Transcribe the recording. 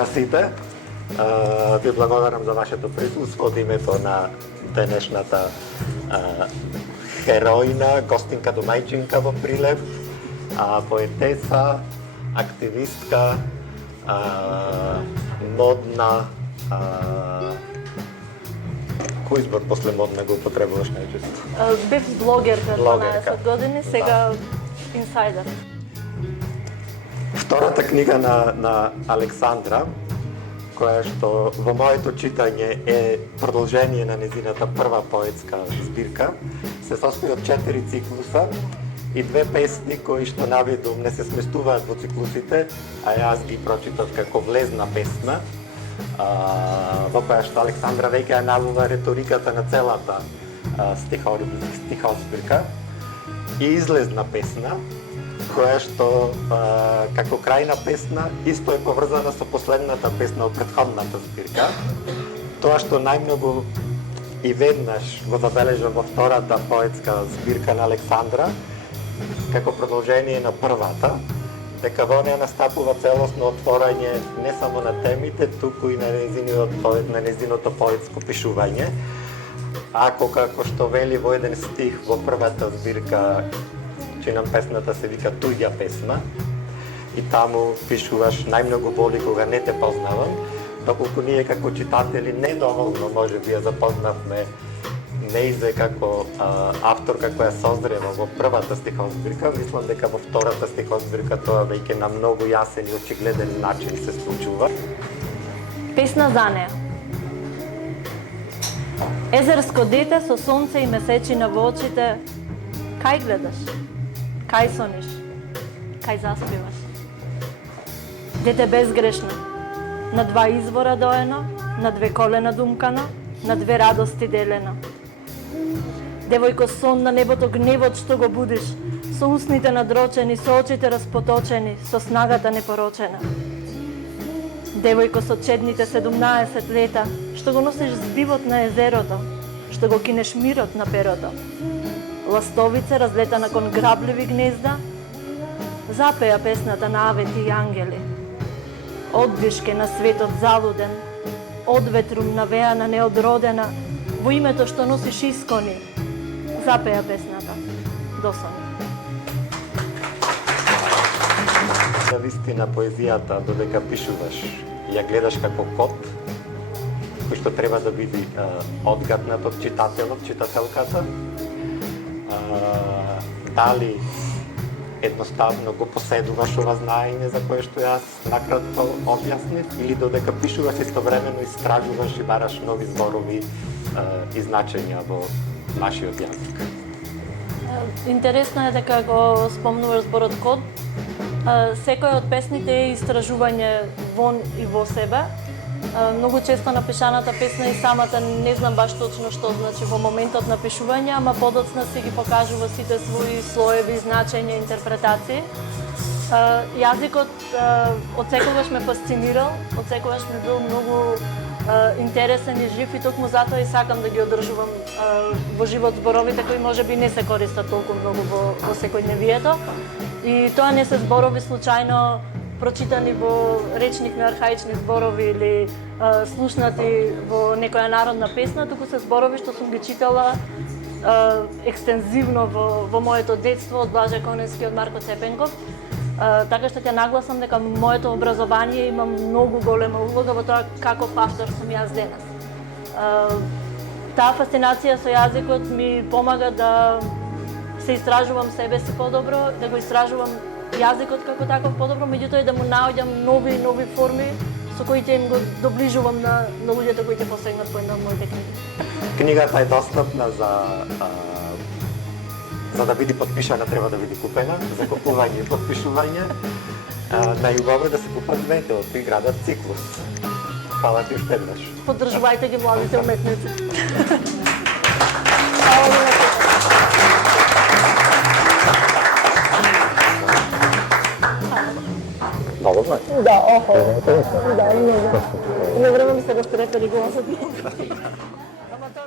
на сите. Ви благодарам за вашето присуство од името на денешната хероина, гостинка домајчинка во Прилеп, поетеса, активистка, модна, кој избор после модна го употребуваш најчесто? Бев блогерка 12 години, сега инсайдер. Втората книга на Александра, која што во моето читање е продолжение на незината прва поетска збирка, се состои од 4 циклуса и 2 песни кои што навидум не се сместуваат во циклусите, а јас ги прочитав како влезна песна, во која што Александра веќе ја навува реториката на целата стихозбирка и излезна песна, која што како крајна песна исто е поврзана со последната песна од претходната збирка. Тоа што најмногу и веднаш го забележа во втората поетска збирка на Александра, како продолжение на првата, дека во неја настапува целосно отворање не само на темите, туку и на незиното поетско пишување. Ако како што вели во еден стих во првата збирка, чинам песната се вика Туѓа песна, и таму пишуваш најмногу боли кога не те познавам, доколку ние како читатели недоволно можеби ја запознавме Нејзе како авторка која созрева во првата стихозбирка, мислам дека во втората стихозбирка тоа веќе на многу јасен и очигледен начин се случува. Песна за неа. Езерско дете со сонце и месечина во очите, кај гледаш? Кај сониш? Кај заспиваш? Дете безгрешно, на 2 извора доено, на 2 колена думкано, на 2 радости делено. Девојко сон на небото гневот што го будиш, со усните надрочени, со очите распоточени, со снагата непорочена. Девојко со чедните 17 лета, што го носиш збивот на езерото, што го кинеш мирот на перото. Ластовице разлетана кон грабливи гнезда, запеа песната на авети и ангели. Одвишке на светот залуден, одветрум навеана неодродена, во името што носиш искони, запеа песната до сон. За вистина поезијата, додека пишуваш, ја гледаш како код, кој што треба да биде одгатнат од читателот, читателката. Дали едноставно го поседуваш ова знаење за кое што јас накратко објаснив, или додека пишуваш истовремено истражуваш и бараш нови зборови и значења во нашиот јазик. Интересно е дека го спомнуваш зборот код. Секој од песните е истражување вон и во себе. Многу често напишаната песна и самата не знам баш точно што значи во моментот на пишување, ама подоцна се ги покажува сите своји слоеви, значења, интерпретации. Јазикот од секогаш ме фасцинирал, од секогаш ми бил многу интересен и жив, и токму затоа и сакам да ги одржувам во живот зборовите кои можеби не се користат толку многу во секојдневието. И тоа не се зборови случајно прочитани во речник на архаични зборови или слушнати во некоја народна песна, туку се зборови што сум ги читала екстензивно во моето детство од Блаже Коневски, од Марко Цепенков. Така што ќе нагласам дека моето образование има многу голема улога во тоа каков автор сум јас денес. Таа фасцинација со јазикот ми помага да се истражувам себе си подобро, да го истражувам јазикот како таков подобро, меѓутоа и да му наоѓам нови форми со кои ќе им го доближувам на луѓето кои ќе посегнат по една од моите книги. Книгата е достапна за да биде подпишана треба да биде купена, за купување и подпишување. Најубаво е да се купат двете од кои градат циклус. Фала ти уште еднаш. Поддржувајте ги младите уметници. Много знаеш. Да, охо. Да, много. Не време ми се растрепери гласот. Ама тоа